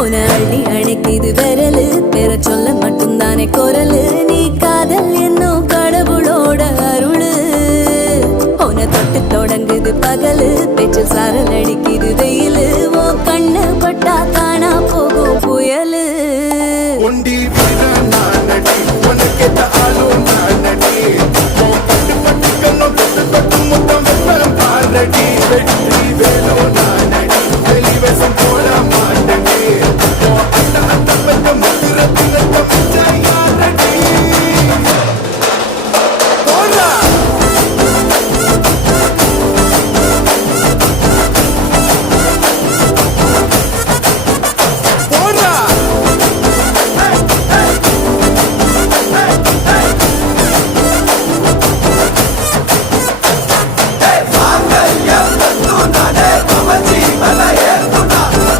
உன அள்ளி அணைக்குது விரலு பெற சொல்ல மட்டும்தானே குரலு நீ காதல் என்னும் கடவுளோட அருளு உன தொட்டு தொடங்குது பகலு பேச்சு சாரல் அடிக்குது வெயிலு ஓ கண்ணு பட்டா காணா போகும் புயலு ஒண்டி வீரன் நானடி உனக்கேத்த ஆளும் நானடி பட்டு பட்டு கண்ணம் தொட்டு தொட்டு முத்தம் வெப்பம் பாரடி